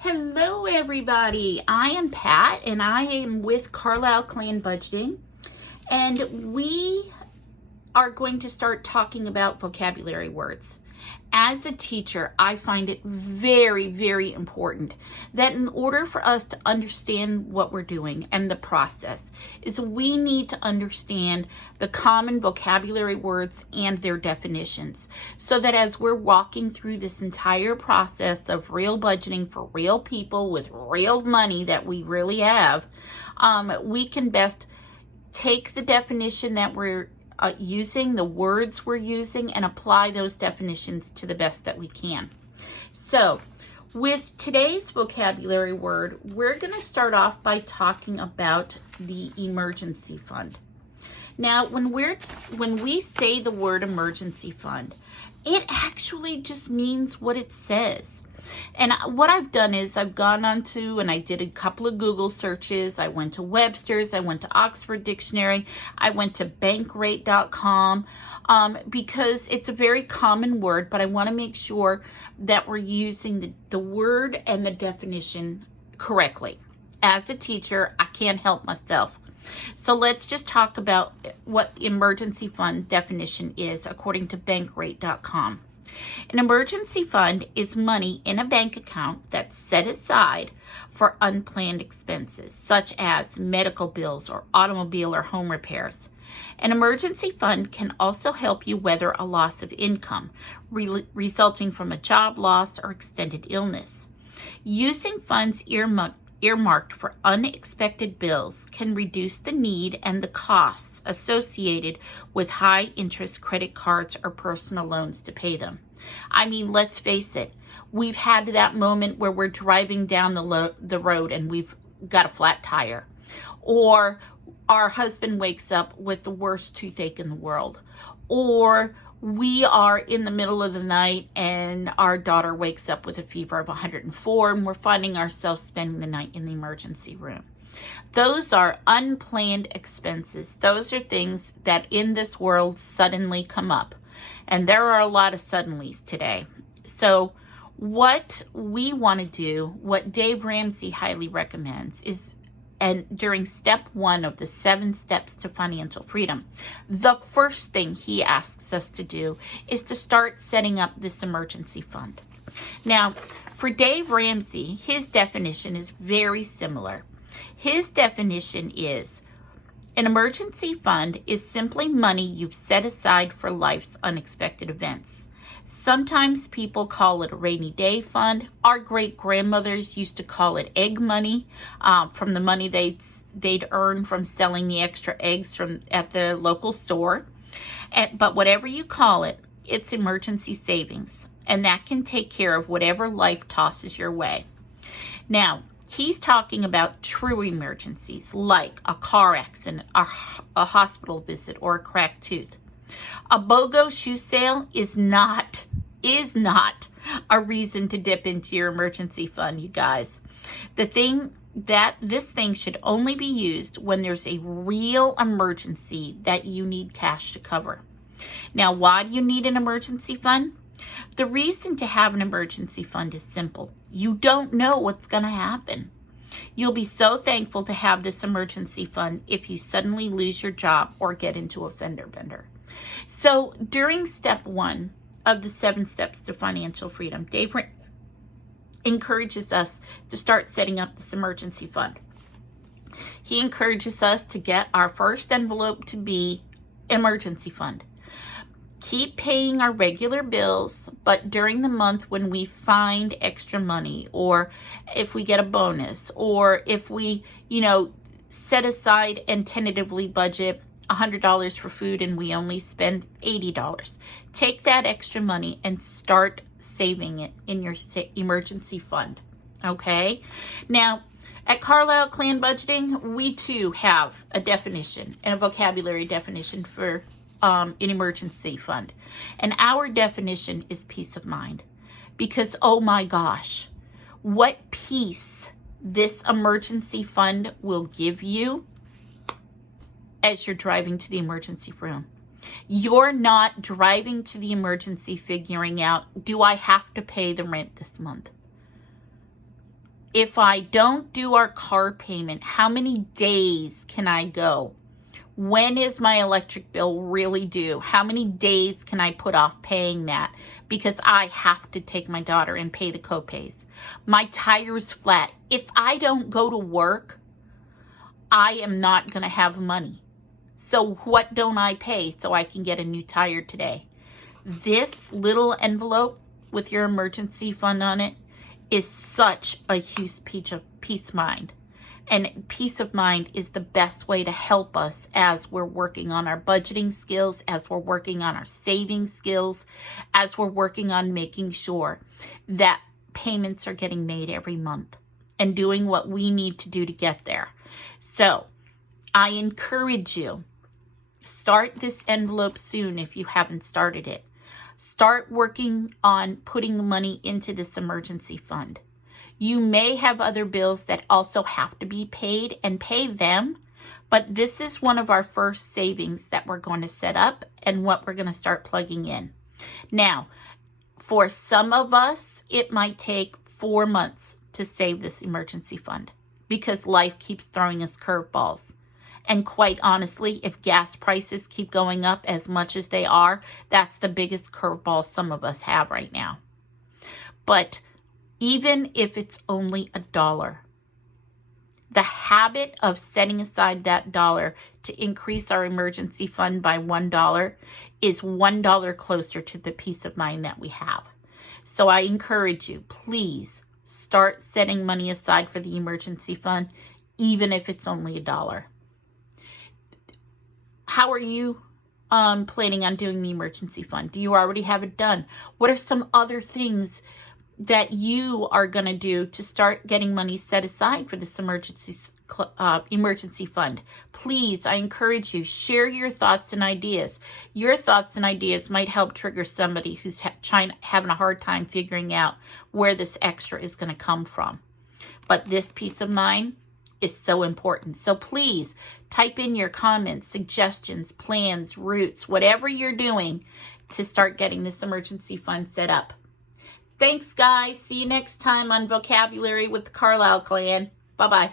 Hello everybody, I am Pat and I am with Carlyle Clan Budgeting, and we are going to start talking about vocabulary words. As a teacher, I find it very, very important that in order for us to understand what we're doing and the process is we need to understand the common vocabulary words and their definitions, so that as we're walking through this entire process of real budgeting for real people with real money that we really have, we can best take the definition that we're using, the words we're using, and apply those definitions to the best that we can. So with today's vocabulary word, we're going to start off by talking about the emergency fund. Now, when we say the word emergency fund, it actually just means what it says. And what I've done is I've gone onto and I did a couple of Google searches. I went to Webster's, I went to Oxford Dictionary, I went to bankrate.com because it's a very common word, but I want to make sure that we're using the word and the definition correctly. As a teacher, I can't help myself. So let's just talk about what emergency fund definition is according to bankrate.com. An emergency fund is money in a bank account that's set aside for unplanned expenses, such as medical bills or automobile or home repairs. An emergency fund can also help you weather a loss of income resulting from a job loss or extended illness. Using funds earmarked for unexpected bills can reduce the need and the costs associated with high interest credit cards or personal loans to pay them. I mean, let's face it, we've had that moment where we're driving down the road and we've got a flat tire, or our husband wakes up with the worst toothache in the world, or we are in the middle of the night and our daughter wakes up with a fever of 104 and we're finding ourselves spending the night in the emergency room. Those are unplanned expenses. Those are things that in this world suddenly come up. And there are a lot of suddenlies today. So what we want to do, what Dave Ramsey highly recommends is, and during step 1 of the 7 steps to financial freedom, the first thing he asks us to do is to start setting up this emergency fund. Now, for Dave Ramsey, his definition is very similar. His definition is, an emergency fund is simply money you've set aside for life's unexpected events. Sometimes people call it a rainy day fund. Our great grandmothers used to call it egg money, from the money they'd earn from selling the extra eggs at the local store. But whatever you call it, it's emergency savings, and that can take care of whatever life tosses your way. Now, he's talking about true emergencies like a car accident, a hospital visit, or a cracked tooth. A BOGO shoe sale is not a reason to dip into your emergency fund, you guys. This thing should only be used when there's a real emergency that you need cash to cover. Now, why do you need an emergency fund? The reason to have an emergency fund is simple. You don't know what's going to happen. You'll be so thankful to have this emergency fund if you suddenly lose your job or get into a fender bender. So during step 1 of the 7 steps to financial freedom, Dave Ramsey encourages us to start setting up this emergency fund. He encourages us to get our first envelope to be emergency fund. Keep paying our regular bills, but during the month when we find extra money, or if we get a bonus, or if we, set aside and tentatively budget $100 for food and we only spend $80, take that extra money and start saving it in your emergency fund. Okay? Now, at Carlyle Clan Budgeting, we too have a definition and a vocabulary definition for an emergency fund. And our definition is peace of mind. Because, oh my gosh, what peace this emergency fund will give you as you're driving to the emergency room. You're not driving to the emergency figuring out, do I have to pay the rent this month? if I don't do our car payment, how many days can I go? When is my electric bill really due? How many days can I put off paying that? Because I have to take my daughter and pay the copays. My tire's flat. If I don't go to work, I am not going to have money. So what don't I pay so I can get a new tire today? This little envelope with your emergency fund on it is such a huge peace of mind. And peace of mind is the best way to help us as we're working on our budgeting skills, as we're working on our saving skills, as we're working on making sure that payments are getting made every month and doing what we need to do to get there. So I encourage you, start this envelope soon if you haven't started it. Start working on putting the money into this emergency fund. You may have other bills that also have to be paid and pay them, but this is one of our first savings that we're going to set up and what we're going to start plugging in. Now, for some of us, it might take 4 months to save this emergency fund because life keeps throwing us curveballs. And quite honestly, if gas prices keep going up as much as they are, that's the biggest curveball some of us have right now. But even if it's only $1, the habit of setting aside that dollar to increase our emergency fund by $1 is $1 closer to the peace of mind that we have. So I encourage you, please start setting money aside for the emergency fund, even if it's only $1. How are you planning on doing the emergency fund? Do you already have it done? What are some other things that you are going to do to start getting money set aside for this emergency fund? Please, I encourage you, share your thoughts and ideas. Your thoughts and ideas might help trigger somebody who's having a hard time figuring out where this extra is going to come from. But this peace of mind is so important. So please type in your comments, suggestions, plans, routes, whatever you're doing to start getting this emergency fund set up. Thanks, guys. See you next time on Vocabulary with the Carlyle Clan. Bye-bye.